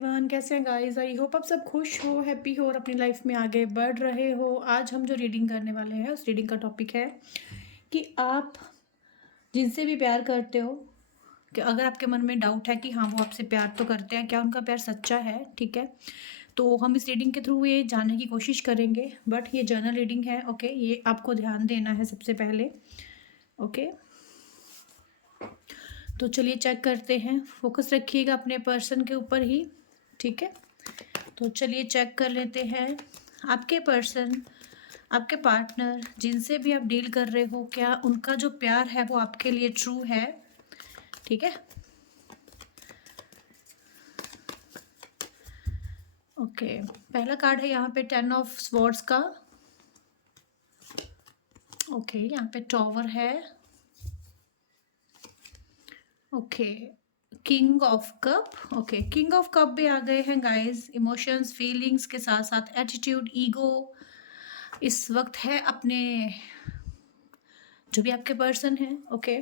कैसे हैं guys? I hope आप सब खुश हो, हैप्पी हो और अपनी लाइफ में आगे बढ़ रहे हो। आज हम जो रीडिंग करने वाले हैं उस रीडिंग का टॉपिक है कि आप जिनसे भी प्यार करते हो, कि अगर आपके मन में डाउट है कि हाँ वो आपसे प्यार तो करते हैं, क्या उनका प्यार सच्चा है? ठीक है, तो हम इस रीडिंग के थ्रू ये जानने की कोशिश करेंगे। बट ये जर्नल रीडिंग है, ओके? ये आपको ध्यान देना है सबसे पहले, ओके? तो चलिए चेक करते हैं। फोकस रखिएगा अपने पर्सन के ऊपर ही, ठीक है? तो चलिए चेक कर लेते हैं। आपके पर्सन, आपके पार्टनर जिनसे भी आप डील कर रहे हो, क्या उनका जो प्यार है वो आपके लिए ट्रू है? ठीक है, ओके। पहला कार्ड है यहाँ पे 10 ऑफ स्वॉर्ड्स का, ओके। यहाँ पे टॉवर है, okay. King of cup, okay. King of cup भी आ गए हैं गाइस। इमोशंस, फीलिंग्स के साथ साथ एटीट्यूड, ईगो इस वक्त है अपने जो भी आपके पर्सन हैं, ओके।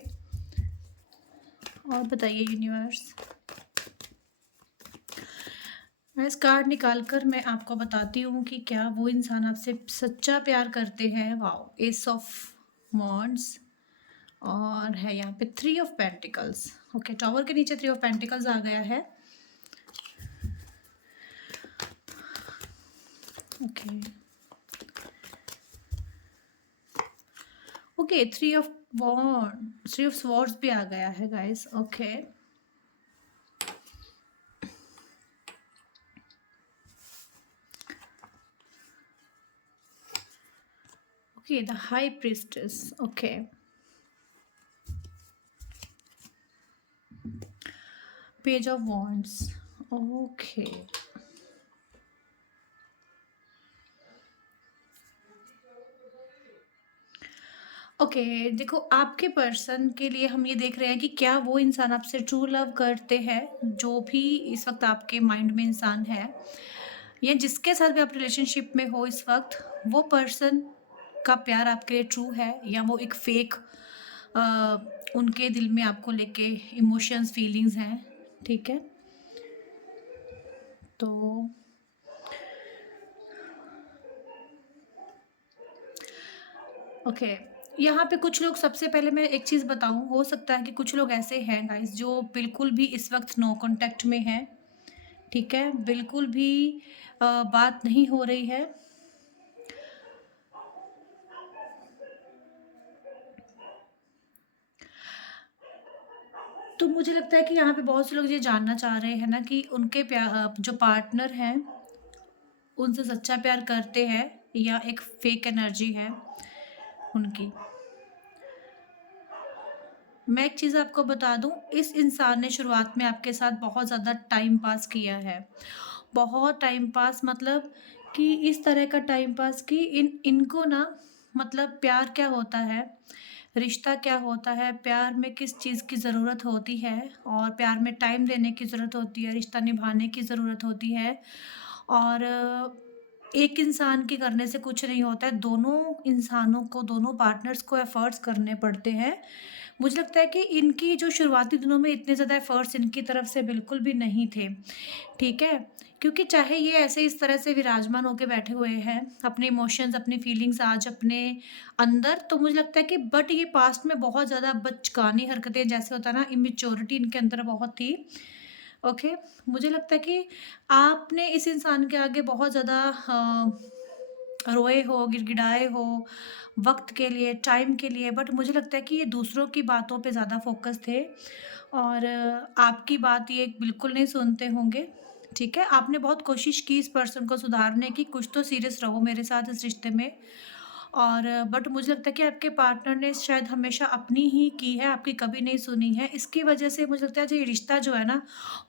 और बताइए यूनिवर्स। इस कार्ड निकाल कर मैं आपको बताती हूँ कि क्या वो इंसान आपसे सच्चा प्यार करते हैं। वाओ, एस ऑफ वॉन्ड्स, और है यहाँ पे 3 ऑफ पेंटिकल्स, ओके। टॉवर के नीचे 3 ऑफ पेंटिकल्स आ गया है, ओके ओके। 3 ऑफ स्वॉर्ड्स भी आ गया है guys, okay. Okay, the high priestess, okay. Page of wands, okay. Okay, देखो आपके पर्सन के लिए हम ये देख रहे हैं कि क्या वो इंसान आपसे ट्रू लव करते हैं। जो भी इस वक्त आपके माइंड में इंसान है या जिसके साथ भी आप रिलेशनशिप में हो इस वक्त, वो पर्सन का प्यार आपके लिए ट्रू है या वो एक फेक उनके दिल में आपको लेके इमोशंस, फीलिंग्स हैं, ठीक है? तो ओके, यहाँ पे कुछ लोग, सबसे पहले मैं एक चीज़ बताऊँ, हो सकता है कि कुछ लोग ऐसे हैं गाइस जो बिल्कुल भी इस वक्त नो कांटेक्ट में हैं, ठीक है? बिल्कुल भी बात नहीं हो रही है। तो मुझे लगता है कि यहाँ पे बहुत से लोग ये जानना चाह रहे हैं ना कि उनके जो पार्टनर हैं उनसे सच्चा प्यार करते हैं या एक फेक एनर्जी है उनकी। मैं एक चीज़ आपको बता दूं, इस इंसान ने शुरुआत में आपके साथ बहुत ज़्यादा टाइम पास किया है। बहुत टाइम पास, मतलब कि इस तरह का टाइम पास कि इनको ना, मतलब प्यार क्या होता है, रिश्ता क्या होता है, प्यार में किस चीज़ की ज़रूरत होती है, और प्यार में टाइम देने की ज़रूरत होती है, रिश्ता निभाने की ज़रूरत होती है। और एक इंसान के करने से कुछ नहीं होता है, दोनों इंसानों को, दोनों पार्टनर्स को एफ़र्ट्स करने पड़ते हैं। मुझे लगता है कि इनकी जो शुरुआती दिनों में इतने ज़्यादा एफ़र्ट्स इनकी तरफ से बिल्कुल भी नहीं थे, ठीक है? क्योंकि चाहे ये ऐसे इस तरह से विराजमान होके बैठे हुए हैं, अपने इमोशंस, अपनी फीलिंग्स आज अपने अंदर, तो मुझे लगता है कि बट ये पास्ट में बहुत ज़्यादा बचकानी हरकतें, जैसे होता है ना, इमेच्योरिटी इनके अंदर बहुत थी, ओके। मुझे लगता है कि आपने इस इंसान के आगे बहुत ज़्यादा रोए हो, गिड़गिड़ाए हो, वक़्त के लिए, टाइम के लिए, बट मुझे लगता है कि ये दूसरों की बातों पे ज़्यादा फ़ोकस थे, और आपकी बात ये बिल्कुल नहीं सुनते होंगे, ठीक है? आपने बहुत कोशिश की इस पर्सन को सुधारने की, कुछ तो सीरियस रहो मेरे साथ इस रिश्ते में। और बट मुझे लगता है कि आपके पार्टनर ने शायद हमेशा अपनी ही की है, आपकी कभी नहीं सुनी है। इसकी वजह से मुझे लगता है ये रिश्ता जो है ना,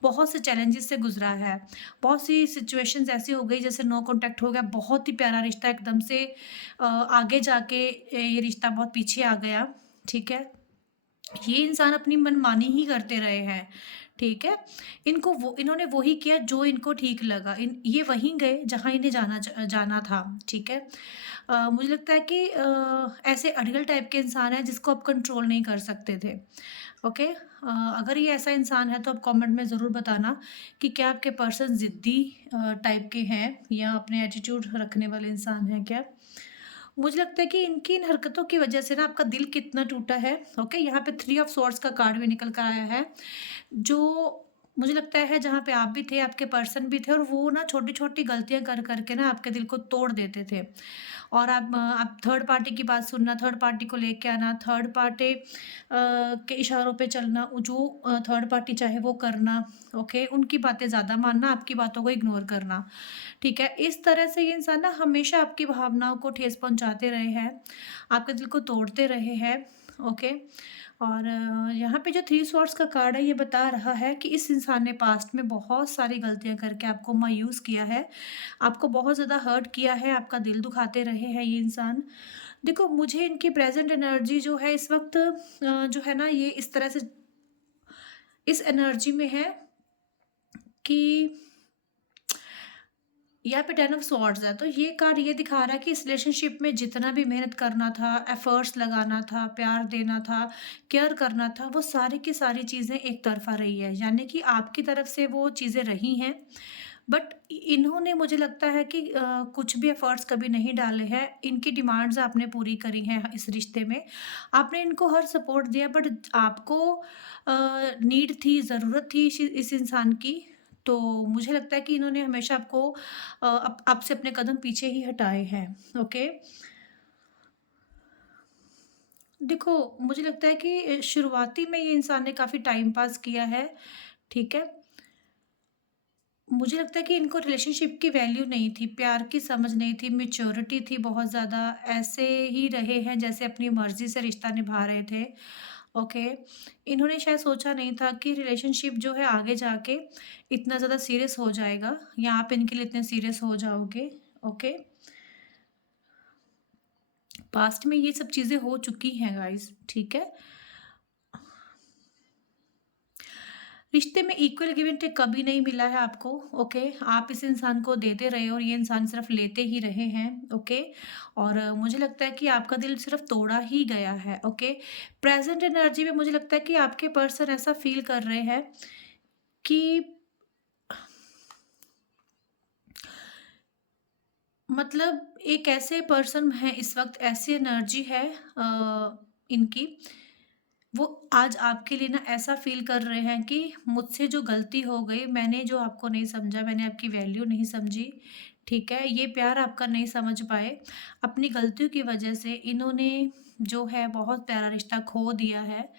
बहुत से चैलेंजेस से गुज़रा है। बहुत सी सिचुएशंस ऐसी हो गई, जैसे नो कॉन्टैक्ट हो गया, बहुत ही प्यारा रिश्ता एकदम से आगे जाके ये रिश्ता बहुत पीछे आ गया, ठीक है? ये इंसान अपनी मनमानी ही करते रहे हैं, ठीक है? इन्होंने वही किया जो इनको ठीक लगा। ये वहीं गए जहाँ इन्हें जाना था, ठीक है? मुझे लगता है कि ऐसे अड़ियल टाइप के इंसान हैं जिसको आप कंट्रोल नहीं कर सकते थे। ओके। अगर ये ऐसा इंसान है तो आप कमेंट में ज़रूर बताना कि क्या आपके पर्सन ज़िद्दी टाइप के हैं या अपने एटीट्यूड रखने वाले इंसान हैं क्या? मुझे लगता है कि इनकी इन हरकतों की वजह से ना आपका दिल कितना टूटा है। ओके, यहाँ पे थ्री ऑफ सॉर्ड्स का कार्ड भी निकल कर आया है, जो मुझे लगता है जहाँ पे आप भी थे, आपके पर्सन भी थे और वो ना छोटी-छोटी गलतियाँ कर कर के ना आपके दिल को तोड़ देते थे। और आप थर्ड पार्टी की बात सुनना, थर्ड पार्टी को लेके आना, थर्ड पार्टी के इशारों पे चलना, जो थर्ड पार्टी चाहे वो करना, ओके? उनकी बातें ज़्यादा मानना, आपकी बातों को इग्नोर करना, ठीक है? इस तरह से ये इंसान ना हमेशा आपकी भावनाओं को ठेस पहुँचाते रहे हैं, आपके दिल को तोड़ते रहे हैं, ओके? और यहाँ पे जो थ्री सॉर्ड्स का कार्ड है, ये बता रहा है कि इस इंसान ने पास्ट में बहुत सारी गलतियाँ करके आपको मायूस किया है, आपको बहुत ज़्यादा हर्ट किया है, आपका दिल दुखाते रहे हैं ये इंसान। देखो, मुझे इनकी प्रेज़ेंट एनर्जी जो है इस वक़्त जो है ना, ये इस तरह से इस एनर्जी में है कि यहाँ पे टेन ऑफ सॉर्ड्स है, तो ये कार्ड ये दिखा रहा है कि इस रिलेशनशिप में जितना भी मेहनत करना था, एफर्ट्स लगाना था, प्यार देना था, केयर करना था, वो सारी की सारी चीज़ें एक तरफ़ा रही है। यानी कि आपकी तरफ से वो चीज़ें रही हैं, बट इन्होंने मुझे लगता है कि कुछ भी एफर्ट्स कभी नहीं डाले हैं। इनकी डिमांड्स आपने पूरी करी हैं इस रिश्ते में। आपने इनको हर सपोर्ट दिया, बट आपको नीड थी, ज़रूरत थी इस इंसान की, तो मुझे लगता है कि इन्होंने हमेशा आपको आपसे अपने कदम पीछे ही हटाए हैं, ओके? देखो, मुझे लगता है कि शुरुआती में ये इंसान ने काफ़ी टाइम पास किया है, ठीक है? मुझे लगता है कि इनको रिलेशनशिप की वैल्यू नहीं थी, प्यार की समझ नहीं थी, मैच्योरिटी थी बहुत ज़्यादा, ऐसे ही रहे हैं जैसे अपनी मर्ज़ी से रिश्ता निभा रहे थे, ओके? इन्होंने शायद सोचा नहीं था कि रिलेशनशिप जो है आगे जाके इतना ज़्यादा सीरियस हो जाएगा या आप इनके लिए इतने सीरियस हो जाओगे, ओके? पास्ट में ये सब चीज़ें हो चुकी हैं गाइज़, ठीक है? रिश्ते में इक्वल गिव एंड टेक कभी नहीं मिला है आपको, ओके? आप इस इंसान को देते रहे और ये इंसान सिर्फ़ लेते ही रहे हैं, ओके? और मुझे लगता है कि आपका दिल सिर्फ़ तोड़ा ही गया है, ओके? प्रेज़ेंट एनर्जी में मुझे लगता है कि आपके पर्सन ऐसा फ़ील कर रहे हैं कि मतलब एक ऐसे पर्सन हैं इस वक़्त, ऐसी एनर्जी है इनकी, वो आज आपके लिए ना ऐसा फ़ील कर रहे हैं कि मुझसे जो गलती हो गई, मैंने जो आपको नहीं समझा, मैंने आपकी वैल्यू नहीं समझी, ठीक है? ये प्यार आपका नहीं समझ पाए। अपनी गलतियों की वजह से इन्होंने जो है बहुत प्यारा रिश्ता खो दिया है।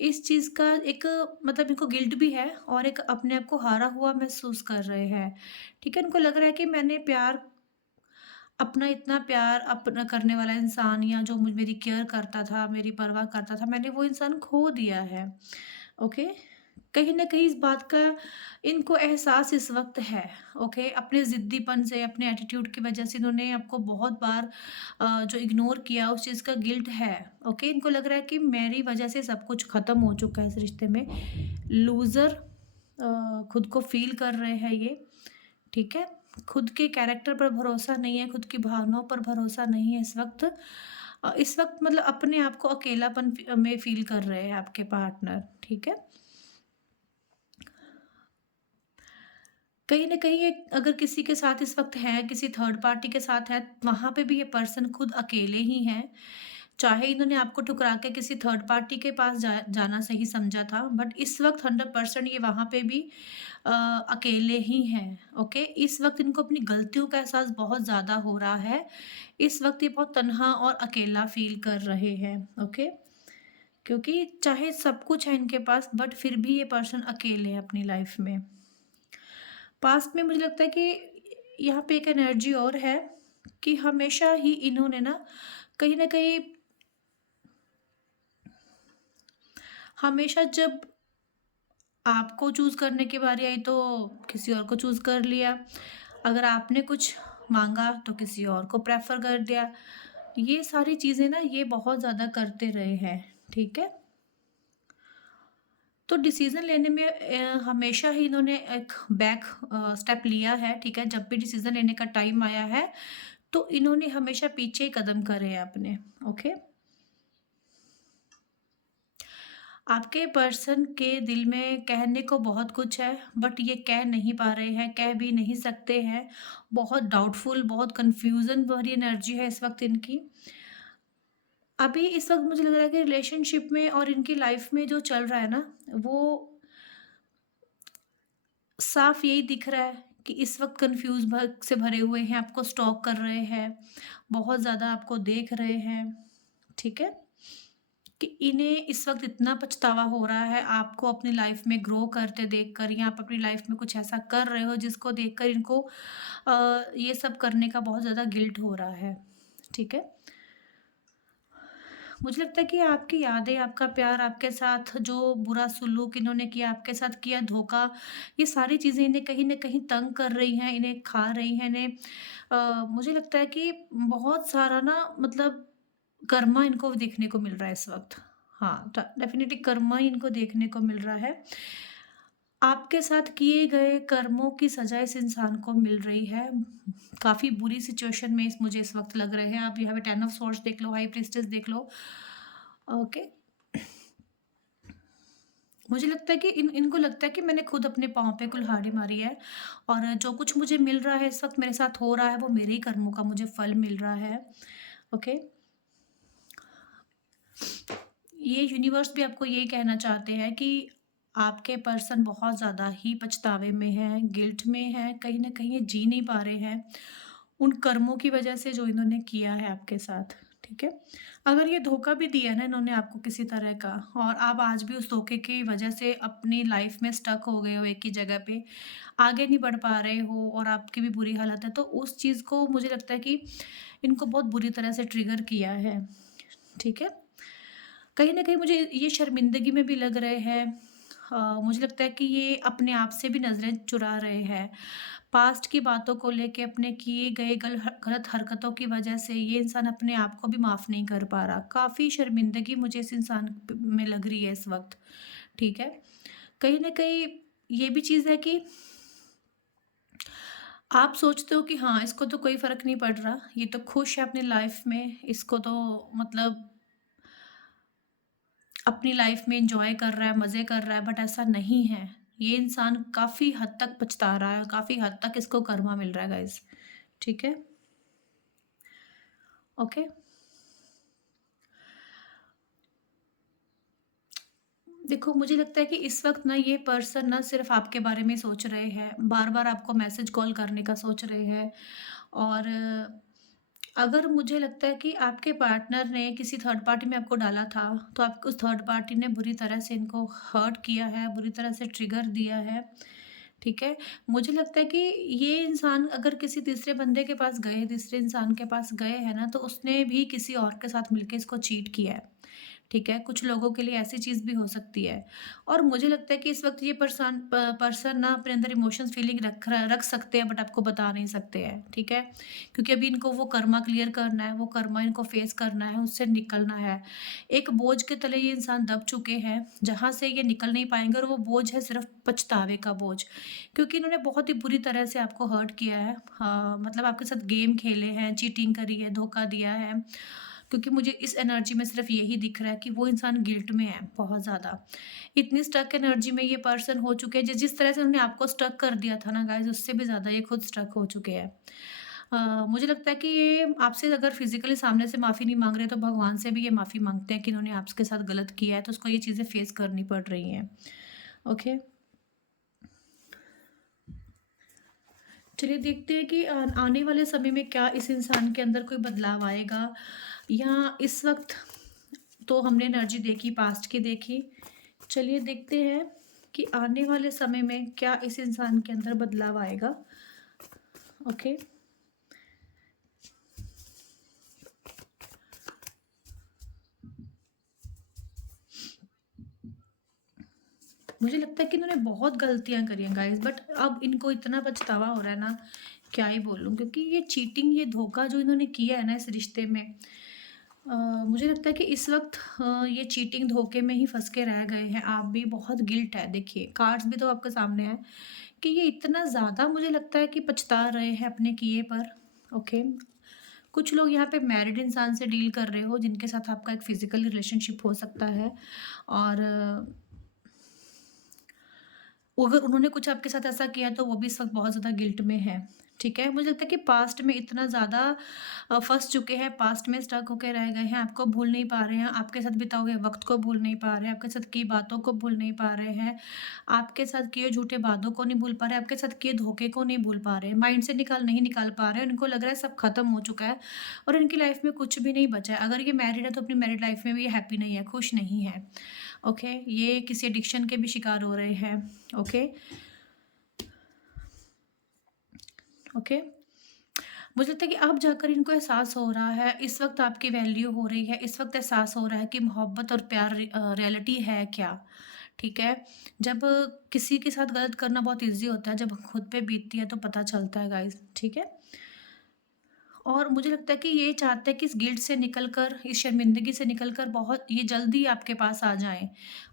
इस चीज़ का एक मतलब इनको गिल्ट भी है और एक अपने आप को हारा हुआ महसूस कर रहे हैं, ठीक है? इनको लग रहा है कि मैंने प्यार अपना इतना प्यार अपना करने वाला इंसान या जो मेरी केयर करता था, मेरी परवाह करता था, मैंने वो इंसान खो दिया है, ओके? कहीं न कहीं इस बात का इनको एहसास इस वक़्त है, ओके? अपने ज़िद्दीपन से, अपने एटीट्यूड की वजह से इन्होंने आपको बहुत बार जो इग्नोर किया, उस चीज़ का गिल्ट है, ओके? इनको लग रहा है कि मेरी वजह से सब कुछ ख़त्म हो चुका है इस रिश्ते में। लूज़र खुद को फ़ील कर रहे हैं ये, ठीक है? खुद के कैरेक्टर पर भरोसा नहीं है, खुद की भावनाओं पर भरोसा नहीं है इस वक़्त। इस वक़्त मतलब अपने आप को अकेलापन में फ़ील कर रहे हैं आपके पार्टनर, ठीक है? कहीं न कहीं ये अगर किसी के साथ इस वक़्त है, किसी थर्ड पार्टी के साथ है, वहाँ पे भी ये पर्सन खुद अकेले ही हैं। चाहे इन्होंने आपको ठुकरा के किसी थर्ड पार्टी के पास जाना सही समझा था, बट इस वक़्त 100% ये वहाँ पे भी अकेले ही हैं, ओके? इस वक़्त इनको अपनी गलतियों का एहसास बहुत ज़्यादा हो रहा है। इस वक़्त ये बहुत तन्हा और अकेला फ़ील कर रहे हैं, ओके? क्योंकि चाहे सब कुछ है इनके पास, बट फिर भी ये पर्सन अकेले हैं अपनी लाइफ़ में। पास्ट में मुझे लगता है कि यहाँ पे एक एनर्जी और है कि हमेशा ही इन्होंने ना कहीं न कहीं हमेशा जब आपको चूज़ करने की बारी आई तो किसी और को चूज़ कर लिया। अगर आपने कुछ माँगा तो किसी और को प्रेफ़र कर दिया। ये सारी चीज़ें ना ये बहुत ज़्यादा करते रहे हैं, ठीक है? तो डिसीज़न लेने में हमेशा ही इन्होंने एक बैक स्टेप लिया है, ठीक है? जब भी डिसीज़न लेने का टाइम आया है, तो इन्होंने हमेशा पीछे ही कदम करे हैं अपने, ओके? आपके पर्सन के दिल में कहने को बहुत कुछ है, बट ये कह नहीं पा रहे हैं, कह भी नहीं सकते हैं। बहुत डाउटफुल, बहुत कन्फ्यूज़न भरी एनर्जी है इस वक़्त इनकी। अभी इस वक़्त मुझे लग रहा है कि रिलेशनशिप में और इनकी लाइफ़ में जो चल रहा है ना, वो साफ यही दिख रहा है कि इस वक़्त कन्फ्यूज़ से भरे हुए हैं, आपको स्टॉक कर रहे हैं, बहुत ज़्यादा आपको देख रहे हैं, ठीक है? कि इन्हें इस वक़्त इतना पछतावा हो रहा है आपको अपनी लाइफ़ में ग्रो करते देखकर, या आप अपनी लाइफ़ में कुछ ऐसा कर रहे हो जिसको देखकर इनको ये सब करने का बहुत ज़्यादा गिल्ट हो रहा है, ठीक है? मुझे लगता है कि आपकी यादें, आपका प्यार, आपके साथ जो बुरा सलूक इन्होंने किया, आपके साथ किया धोखा, ये सारी चीज़ें इन्हें कहीं न कहीं तंग कर रही हैं, इन्हें खा रही हैं, इन्हें मुझे लगता है कि बहुत सारा ना मतलब कर्मा इनको देखने को मिल रहा है इस वक़्त। हाँ, ट डेफ़िनिटली कर्मा ही इनको देखने को मिल रहा है। आपके साथ किए गए कर्मों की सज़ा इस इंसान को मिल रही है। काफ़ी बुरी सिचुएशन में इस मुझे इस वक़्त लग रहे हैं। आप यहाँ पे 10 ऑफ सॉर्ड्स देख लो, हाई प्रीस्टेस देख लो। ओके। मुझे लगता है कि इनको लगता है कि मैंने खुद अपने पाँव पे कुल्हाड़ी मारी है, और जो कुछ मुझे मिल रहा है इस वक़्त मेरे साथ हो रहा है वो मेरे ही कर्मों का मुझे फल मिल रहा है। ओके। ये यूनिवर्स भी आपको यही कहना चाहते हैं कि आपके पर्सन बहुत ज़्यादा ही पछतावे में है, गिल्ट में है, कहीं न कहीं ये जी नहीं पा रहे हैं, उन कर्मों की वजह से जो इन्होंने किया है आपके साथ, ठीक है? अगर ये धोखा भी दिया ना इन्होंने आपको किसी तरह का, और आप आज भी उस धोखे की वजह से अपनी लाइफ़ में स्टक हो गए हो एक ही जगह पे, आगे नहीं बढ़ पा रहे हो और आपकी भी बुरी हालत है, तो उस चीज़ को मुझे लगता है कि इनको बहुत बुरी तरह से ट्रिगर किया है, ठीक है? कहीं न कहीं मुझे ये शर्मिंदगी में भी लग रहे हैं। मुझे लगता है कि ये अपने आप से भी नज़रें चुरा रहे हैं। पास्ट की बातों को लेके अपने किए गए गलत हरकतों की वजह से ये इंसान अपने आप को भी माफ़ नहीं कर पा रहा। काफ़ी शर्मिंदगी मुझे इस इंसान में लग रही है इस वक़्त, ठीक है? कहीं न कहीं ये भी चीज़ है कि आप सोचते हो कि हाँ, इसको तो कोई फ़र्क नहीं पड़ रहा, ये तो खुश है अपनी लाइफ़ में, इसको तो मतलब अपनी लाइफ में एन्जॉय कर रहा है, मज़े कर रहा है, बट ऐसा नहीं है। ये इंसान काफ़ी हद तक पछता रहा है, काफ़ी हद तक इसको कर्मा मिल रहा है गाइज़, ठीक है? ओके? देखो, मुझे लगता है कि इस वक़्त ना ये पर्सन ना सिर्फ़ आपके बारे में सोच रहे हैं, बार-बार आपको मैसेज कॉल करने का सोच रहे हैं, और अगर मुझे लगता है कि आपके पार्टनर ने किसी थर्ड पार्टी में आपको डाला था, तो आपको उस थर्ड पार्टी ने बुरी तरह से इनको हर्ट किया है, बुरी तरह से ट्रिगर दिया है, ठीक है? मुझे लगता है कि ये इंसान अगर किसी तीसरे बंदे के पास गए, तीसरे इंसान के पास गए हैं ना, तो उसने भी किसी और के साथ मिलके इसको चीट किया है। ठीक है? कुछ लोगों के लिए ऐसी चीज़ भी हो सकती है, और मुझे लगता है कि इस वक़्त ये पर्सन ना अपने अंदर इमोशंस फीलिंग रख सकते हैं, बट आपको बता नहीं सकते हैं, ठीक है? क्योंकि अभी इनको वो कर्मा क्लियर करना है, वो कर्मा इनको फेस करना है, उससे निकलना है। एक बोझ के तले ये इंसान दब चुके हैं, जहाँ से ये निकल नहीं पाएँगे, और वो बोझ है सिर्फ़ पछतावे का बोझ। क्योंकि इन्होंने बहुत ही बुरी तरह से आपको हर्ट किया है। हाँ, मतलब आपके साथ गेम खेले हैं, चीटिंग करी है, धोखा दिया है। क्योंकि मुझे इस एनर्जी में सिर्फ़ यही दिख रहा है कि वो इंसान गिल्ट में है बहुत ज़्यादा। इतनी स्टक एनर्जी में ये पर्सन हो चुके हैं, जिस तरह से उन्होंने आपको स्टक कर दिया था ना गाइज़, उससे भी ज़्यादा ये खुद स्टक हो चुके हैं। मुझे लगता है कि ये आपसे अगर फ़िज़िकली सामने से माफ़ी नहीं माँग रहे, तो भगवान से भी ये माफ़ी माँगते हैं कि इन्होंने आपके साथ गलत किया है, तो उसको ये चीज़ें फ़ेस करनी पड़ रही हैं। ओके? चलिए देखते हैं कि आने वाले समय में क्या इस इंसान के अंदर कोई बदलाव आएगा, या इस वक़्त तो हमने एनर्जी देखी, पास्ट की देखी। चलिए देखते हैं कि आने वाले समय में क्या इस इंसान के अंदर बदलाव आएगा। ओके। मुझे लगता है कि इन्होंने बहुत गलतियाँ करी हैं गाइज़, बट अब इनको इतना पछतावा हो रहा है ना, क्या ही बोलूँ, क्योंकि ये चीटिंग, ये धोखा जो इन्होंने किया है ना इस रिश्ते में, मुझे लगता है कि इस वक़्त ये चीटिंग धोखे में ही फँस के रह गए हैं। आप भी बहुत गिल्ट है, देखिए कार्ड्स भी तो आपके सामने हैं कि ये इतना ज़्यादा मुझे लगता है कि पछता रहे हैं अपने किए पर। ओके। कुछ लोग यहाँ पे मैरिड इंसान से डील कर रहे हो जिनके साथ आपका एक फिजिकल रिलेशनशिप हो सकता है, और अगर उन्होंने कुछ आपके साथ ऐसा किया है तो वो भी इस वक़्त बहुत ज़्यादा गिल्ट में है, ठीक है? मुझे लगता है कि पास्ट में इतना ज़्यादा फँस चुके हैं, पास्ट में स्टक होके रह गए हैं, आपको भूल नहीं पा रहे हैं, आपके साथ बिताए हुए वक़्त को भूल नहीं पा रहे हैं, आपके साथ की बातों को भूल नहीं पा रहे हैं, आपके साथ किए झूठे वादों को नहीं भूल पा रहे हैं, आपके साथ किए धोखे को नहीं भूल पा रहे हैं, माइंड से नहीं निकाल पा रहे हैं। उनको लग रहा है सब खत्म हो चुका है और इनकी लाइफ़ में कुछ भी नहीं बचा है। अगर ये मैरिड है तो अपनी मैरिड लाइफ़ में भी ये हैप्पी नहीं है, खुश नहीं है। ओके? ये किसी एडिक्शन के भी शिकार हो रहे हैं। ओके? ओके? मुझे लगता है कि अब जाकर इनको एहसास हो रहा है, इस वक़्त आपकी वैल्यू हो रही है, इस वक़्त एहसास हो रहा है कि मोहब्बत और प्यार रियलिटी है क्या, ठीक है? जब किसी के साथ गलत करना बहुत ईज़ी होता है, जब खुद पे बीतती है तो पता चलता है गाइज़, ठीक है? और मुझे लगता है कि ये चाहते हैं कि इस गिल्ट से निकल कर, इस शर्मिंदगी से निकल कर बहुत ये जल्दी आपके पास आ जाएँ,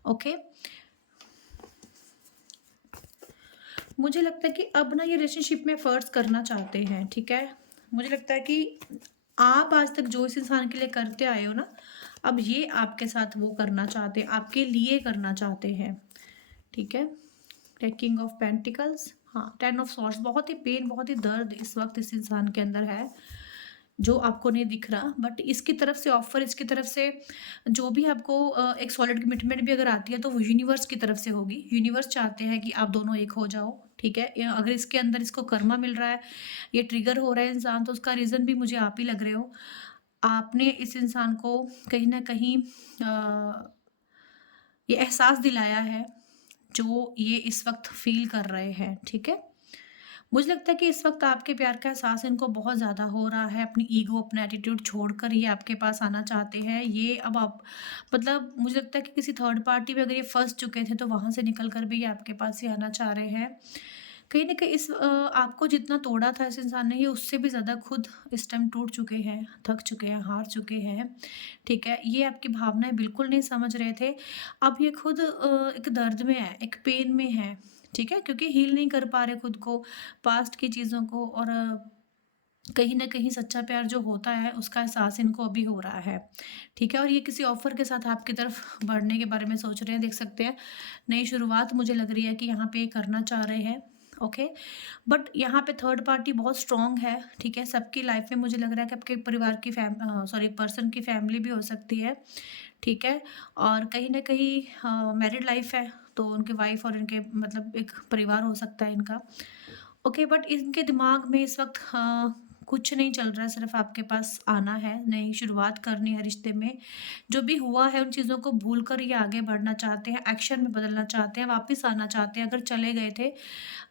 ओके? मुझे लगता है कि अब ना ये रिलेशनशिप में एफर्ट्स करना चाहते हैं, ठीक है? मुझे लगता है कि आप आज तक जो इस इंसान के लिए करते आए हो ना, अब ये आपके साथ वो करना चाहते हैं, आपके लिए करना चाहते हैं, ठीक है? किंग ऑफ पेंटिकल्स, हाँ, 10 ऑफ सॉर्ड्स, बहुत ही पेन, बहुत ही दर्द इस वक़्त इस इंसान के अंदर है, जो आपको नहीं दिख रहा, बट इसकी तरफ से ऑफ़र, इसकी तरफ से जो भी आपको एक सॉलिड कमिटमेंट भी अगर आती है तो वो यूनिवर्स की तरफ से होगी। यूनिवर्स चाहते हैं कि आप दोनों एक हो जाओ, ठीक है? या अगर इसके अंदर इसको कर्मा मिल रहा है, ये ट्रिगर हो रहा है इंसान, तो उसका रीज़न भी मुझे आप ही लग रहे हो। आपने इस इंसान को कहीं न कहीं ये एहसास दिलाया है, जो ये इस वक़्त फ़ील कर रहे हैं, ठीक है? मुझे लगता है कि इस वक़्त आपके प्यार का एहसास इनको बहुत ज़्यादा हो रहा है, अपनी ईगो, अपना एटीट्यूड छोड़कर ये आपके पास आना चाहते हैं। ये अब आप मतलब मुझे लगता है कि किसी थर्ड पार्टी में अगर ये फँस चुके थे, तो वहाँ से निकल कर भी ये आपके पास ही आना चाह रहे हैं। कहीं न कहीं आपको जितना तोड़ा था इस इंसान ने, ये उससे भी ज़्यादा खुद इस टाइम टूट चुके हैं, थक चुके हैं, हार चुके हैं, ठीक है? ये आपकी भावनाएँ बिल्कुल नहीं समझ रहे थे। अब ये खुद एक दर्द में है, एक पेन में है, ठीक है? क्योंकि हील नहीं कर पा रहे खुद को, पास्ट की चीज़ों को, और कहीं न कहीं सच्चा प्यार जो होता है उसका एहसास इनको अभी हो रहा है, ठीक है? और ये किसी ऑफ़र के साथ आपकी तरफ बढ़ने के बारे में सोच रहे हैं, देख सकते हैं। नई शुरुआत मुझे लग रही है कि यहाँ पे ये करना चाह रहे हैं, ओके? बट यहाँ पे थर्ड पार्टी बहुत स्ट्रॉन्ग है, ठीक है? सबकी लाइफ़ में मुझे लग रहा है कि आपके परिवार की सॉरी पर्सन की फैमिली भी हो सकती है, ठीक है? और कहीं न कहीं मैरिड लाइफ़ है, तो उनकी वाइफ़ और इनके मतलब एक परिवार हो सकता है इनका। ओके, बट इनके दिमाग में इस वक़्त कुछ नहीं चल रहा है, सिर्फ़ आपके पास आना है, नई शुरुआत करनी है रिश्ते में। जो भी हुआ है उन चीज़ों को भूल कर ये आगे बढ़ना चाहते हैं, एक्शन में बदलना चाहते हैं, वापस आना चाहते हैं। अगर चले गए थे,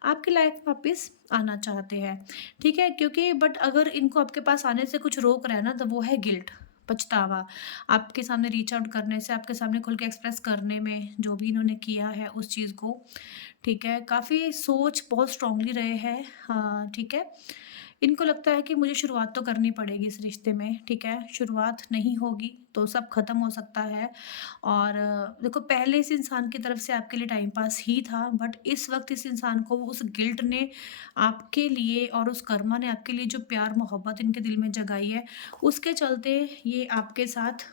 आपकी लाइफ़ में वापस आना चाहते हैं, ठीक है? क्योंकि बट अगर इनको आपके पास आने से कुछ रोक रहा है ना, तो वो है गिल्ट, पछतावा। आपके सामने रीच आउट करने से, आपके सामने खुल के एक्सप्रेस करने में, जो भी इन्होंने किया है उस चीज़ को, ठीक है? काफ़ी सोच बहुत स्ट्रॉन्गली रहे हैं, हाँ, ठीक है? इनको लगता है कि मुझे शुरुआत तो करनी पड़ेगी इस रिश्ते में, ठीक है? शुरुआत नहीं होगी तो सब ख़त्म हो सकता है, और देखो पहले इस इंसान की तरफ से आपके लिए टाइम पास ही था, बट इस वक़्त इस इंसान को उस गिल्ट ने आपके लिए और उस कर्मा ने आपके लिए जो प्यार मोहब्बत इनके दिल में जगाई है, उसके चलते ये आपके साथ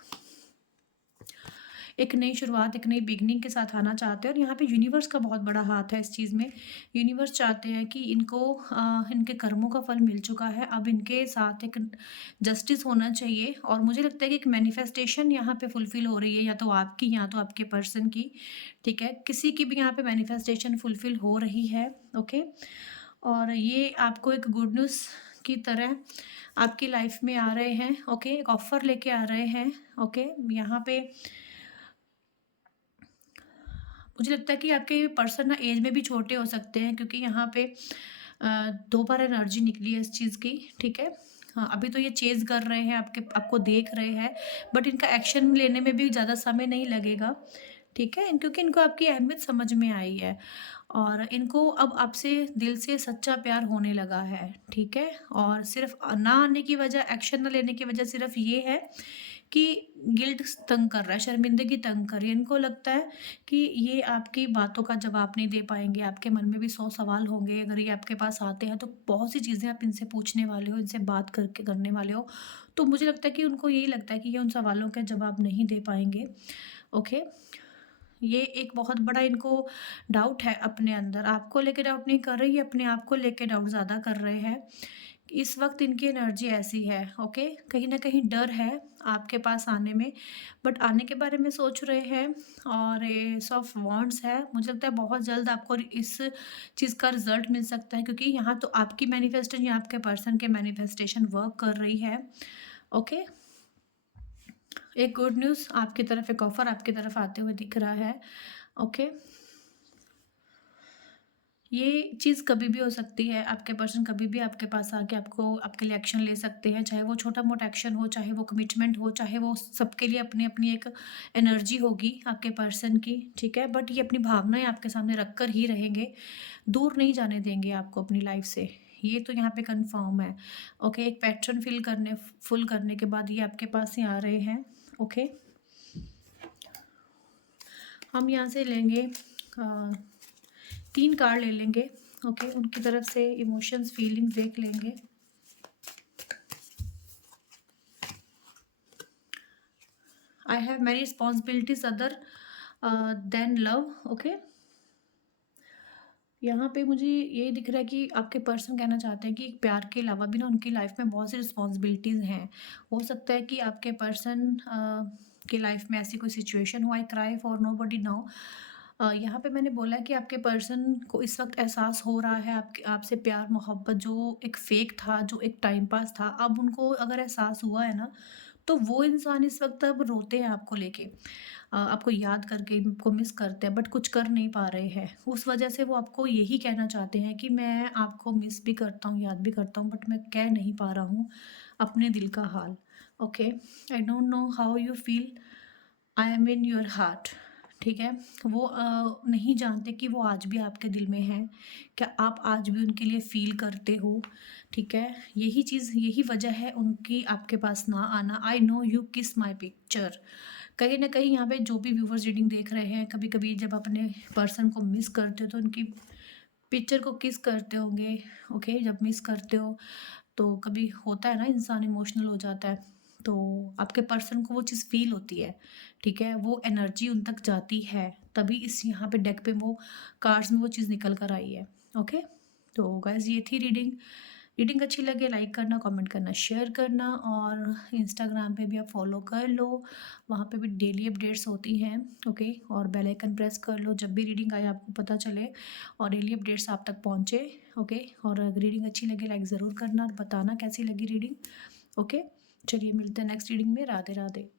एक नई शुरुआत, एक नई बिगिनिंग के साथ आना चाहते हैं, और यहाँ पे यूनिवर्स का बहुत बड़ा हाथ है इस चीज़ में। यूनिवर्स चाहते हैं कि इनको इनके कर्मों का फल मिल चुका है, अब इनके साथ एक जस्टिस होना चाहिए, और मुझे लगता है कि एक मैनिफेस्टेशन यहाँ पे फुलफ़िल हो रही है, या तो आपकी या तो आपके पर्सन की, ठीक है? किसी की भी यहाँ पे मैनिफेस्टेशन फुलफ़िल हो रही है, ओके? और ये आपको एक गुड न्यूज़ की तरह आपकी लाइफ़ में आ रहे हैं, ओके? एक ऑफ़र लेके आ रहे हैं, ओके? यहाँ पे मुझे लगता है कि आपके पर्सन ना एज में भी छोटे हो सकते हैं, क्योंकि यहाँ पे 2 बार एनर्जी निकली है इस चीज़ की, ठीक है? हाँ, अभी तो ये चेज़ कर रहे हैं, आपको देख रहे हैं, बट इनका एक्शन लेने में भी ज़्यादा समय नहीं लगेगा, ठीक है? क्योंकि इनको आपकी अहमियत समझ में आई है, और इनको अब आपसे दिल से सच्चा प्यार होने लगा है, ठीक है? और सिर्फ़ ना आने की वजह, एक्शन ना लेने की वजह सिर्फ़ ये है कि गिल्ट तंग कर रहा है, शर्मिंदगी तंग कर रही है। इनको लगता है कि ये आपकी बातों का जवाब नहीं दे पाएँगे, आपके मन में भी 100 सवाल होंगे। अगर ये आपके पास आते हैं तो बहुत सी चीज़ें आप इनसे पूछने वाले हो, इनसे बात करके करने वाले हो। तो मुझे लगता है कि उनको यही लगता है कि ये उन सवालों के जवाब नहीं दे पाएँगे। ओके? ये एक बहुत बड़ा इनको डाउट है अपने अंदर। आपको लेके डाउट नहीं कर रहे, ये अपने आप को लेके डाउट ज़्यादा कर रहे हैं। इस वक़्त इनकी एनर्जी ऐसी है, ओके? कहीं न कहीं डर है आपके पास आने में, बट आने के बारे में सोच रहे हैं। और एस ऑफ वांड्स है, मुझे लगता है बहुत जल्द आपको इस चीज़ का रिज़ल्ट मिल सकता है, क्योंकि यहाँ तो आपकी मैनिफेस्टेशन या आपके पर्सन के मैनिफेस्टेशन वर्क कर रही है, ओके? एक गुड न्यूज़ आपकी तरफ, एक ऑफ़र आपकी तरफ आते हुए दिख रहा है, ओके? ये चीज़ कभी भी हो सकती है, आपके पर्सन कभी भी आपके पास आके आपको आपके लिए एक्शन ले सकते हैं, चाहे वो छोटा-मोटा एक्शन हो, चाहे वो कमिटमेंट हो, चाहे वो सबके लिए अपनी-अपनी एक एनर्जी होगी आपके पर्सन की, ठीक है? बट ये अपनी भावनाएँ आपके सामने रख कर ही रहेंगे, दूर नहीं जाने देंगे आपको अपनी लाइफ़ से, ये तो यहाँ पे कन्फर्म है, ओके? एक पैटर्न फुल करने के बाद ये आपके पास ही आ रहे हैं, ओके? हम यहाँ से लेंगे 3 कार्ड ले लेंगे, ओके? उनकी तरफ से इमोशंस, फीलिंग्स देख लेंगे। I have many responsibilities other than love, okay? यहाँ पे मुझे ये दिख रहा है कि आपके पर्सन कहना चाहते हैं कि प्यार के अलावा भी ना उनकी लाइफ में बहुत सी रिस्पॉन्सिबिलिटीज़ हैं। हो सकता है कि आपके पर्सन की लाइफ में ऐसी कोई सिचुएशन हो, I cry for nobody now. यहाँ पे मैंने बोला है कि आपके पर्सन को इस वक्त एहसास हो रहा है आपके आपसे प्यार मोहब्बत जो एक फेक था, जो एक टाइम पास था, अब उनको अगर एहसास हुआ है ना, तो वो इंसान इस वक्त अब रोते हैं आपको लेके, आपको याद करके, आपको मिस करते हैं, बट कुछ कर नहीं पा रहे हैं। उस वजह से वो आपको यही कहना चाहते हैं कि मैं आपको मिस भी करता हूँ, याद भी करता हूँ, बट मैं कह नहीं पा रहा हूँ अपने दिल का हाल, okay? I don't know how you feel, I am in your heart, ठीक है? वो नहीं जानते कि वो आज भी आपके दिल में हैं, क्या आप आज भी उनके लिए फ़ील करते हो, ठीक है? यही चीज़, यही वजह है उनकी आपके पास ना आना। आई नो यू किस माई पिक्चर। कहीं न कहीं यहाँ पे जो भी व्यूअर्स रीडिंग देख रहे हैं, कभी-कभी जब अपने पर्सन को मिस करते हो तो उनकी पिक्चर को किस करते होंगे, ओके? जब मिस करते हो तो कभी होता है ना, इंसान इमोशनल हो जाता है, तो आपके पर्सन को वो चीज़ फ़ील होती है, ठीक है? वो एनर्जी उन तक जाती है, तभी इस यहाँ पे डेक पे वो कार्ड्स में वो चीज़ निकल कर आई है, ओके? तो गाइज़ ये थी रीडिंग। रीडिंग अच्छी लगे लाइक करना, कमेंट करना, शेयर करना, और इंस्टाग्राम पे भी आप फॉलो कर लो, वहाँ पे भी डेली अपडेट्स होती हैं, ओके? और बेल आइकन प्रेस कर लो, जब भी रीडिंग आए आपको पता चले और डेली अपडेट्स आप तक पहुँचे, ओके? और अगर रीडिंग अच्छी लगे लाइक ज़रूर करना और बताना कैसी लगी रीडिंग, ओके? चलिए मिलते हैं नेक्स्ट रीडिंग में। राधे राधे।